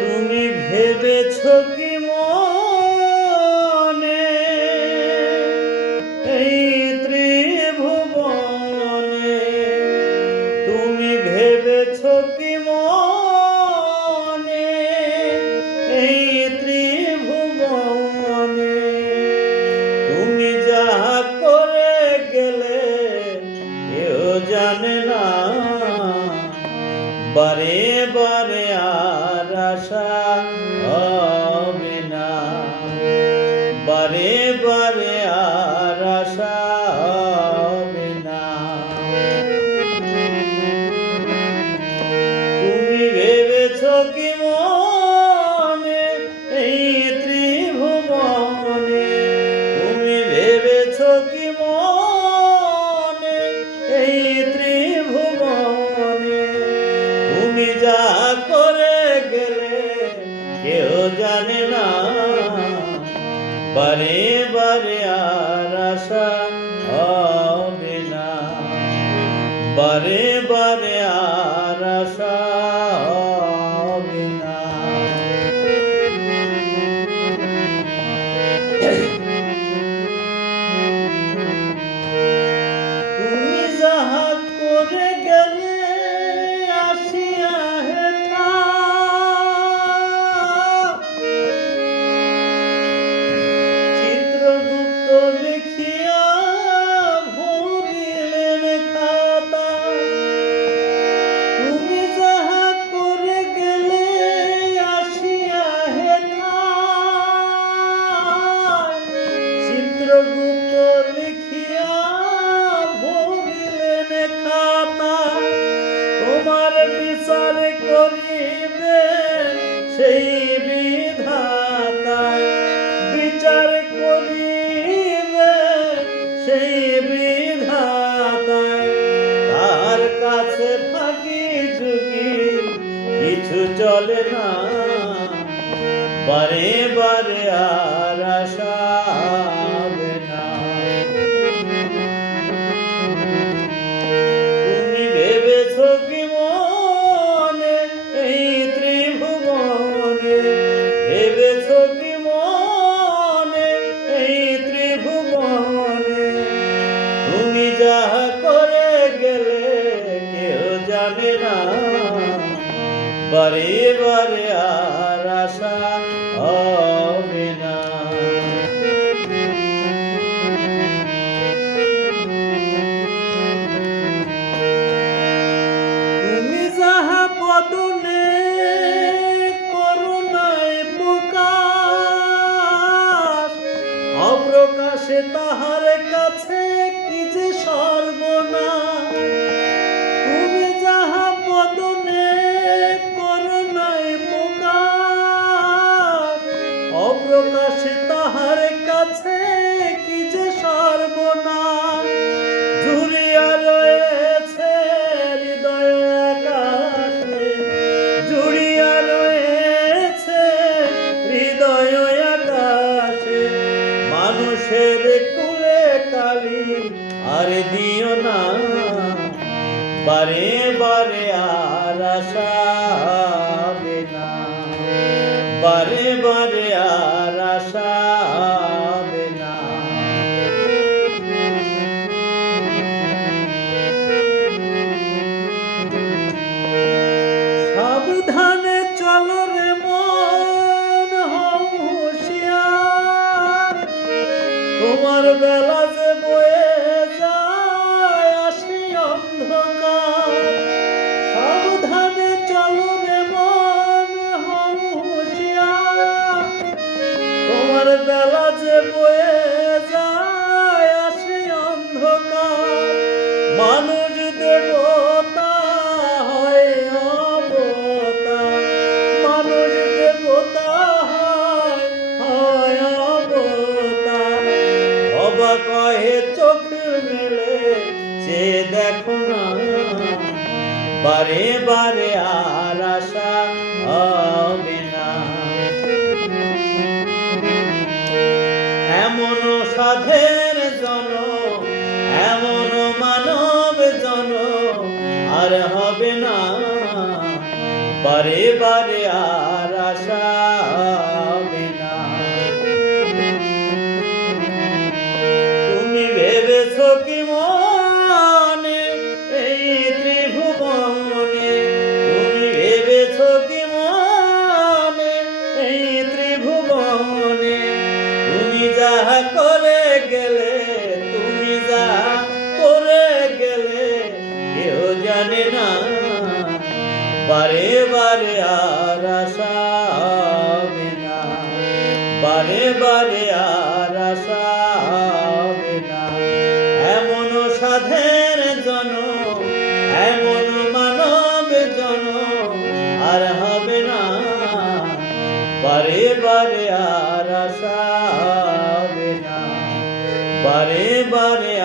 তুমি ভেবেছো কি মনে এই ত্রিভুবনে, তুমি ভেবেছো কি মনে এই ত্রিভুবনে, তুমি যা করে গেলে কেউ জানে না, বারে বারে আর আশা হবে না, বারে বারে আর আশা হবে না। তুমি ভেবেছো কি মনে এই ত্রিভুবনে, তুমি ভেবেছো কি মনে এই ত্রিভুবনে, তুমি যা করে গেলে কেউ জানে না, বারে বারে আর আশা হবে না, বারে বারে আর আশা হবে না। তুমি যাহা করে গেলে আসিয়া হেথা, চিত্রগুপ্ত লিখিয়া ভরিলেন খাতা। তুমি যাহা করে গেলে আসিয়া হেথা, চিত্রগুপ্ত লিখিয়া ভরিলেন খাতা। তোমার বিচার করিবে সেই বিধাতা, বিচার করিবে সেই বিধাতা। তার কাছে ফাঁকি ঝুঁকি কিছু চলে না, বারে বারে আর আশা হবে না। তুমি ভেবেছো কি মনে এই ত্রিভুবনে, ভেবেছো কি মনে এই ত্রিভুবনে, তুমি যা করে গেলে কেউ জানে না, বারে বারে আর আশা হবে না। তুমি যাহা বদনে করুণাই প্রকাশ, অপ্রকাশে তাহার কাছে কি যে সর্বনাশ। তুমি যাহা বদনে করুণাই প্রকাশ, অপ্রকাশে তাহার কাছে কি যে সর্বনাশ। ঝুরিয়া রয়েছে হৃদয় আকাশে, জুড়িয়া রয়েছে হৃদয় আকাশে। মানুষের কুলে কালি আর দিও না, বারে বারে আর আশা হবে না, বারে বারে আর আশা হবে না। সাবধানে চলো রে মন, হও হুঁশিয়ার, তোমার বেলা যে বয়ে যায় আসি অন্ধকার। সাবধানে চলো রে মন, হও হুঁশিয়ার, তোমার বেলা যে বয়ে যায় আসি অন্ধকার। মানুষ দেবতা হয় অবতার, মানুষ দেবতা হয় অবতার। অবাক হয়ে চোখ মেলে সে দেখো না, বারে বারে আর আশা হবে না। এমন সাধের জন, এমন মানব জন আর হবে না, বারে বারে আর আশা হবে না। তুমি ভেবেছ কি মনে এই ত্রিভুবনে, তুমি ভেবেছ কি মনে এই ত্রিভুবনে, তুমি যাহা করে গেলে, তুমি যাহা করে গেলে কেউ জানে না। বারে বারে আর আশা হবে না, বারে বারে আর আশা হবে না। এমন সাধের জনম, এমন মানব জনম আর হবে না। বারে বারে আর আশা হবে না, বারে বারে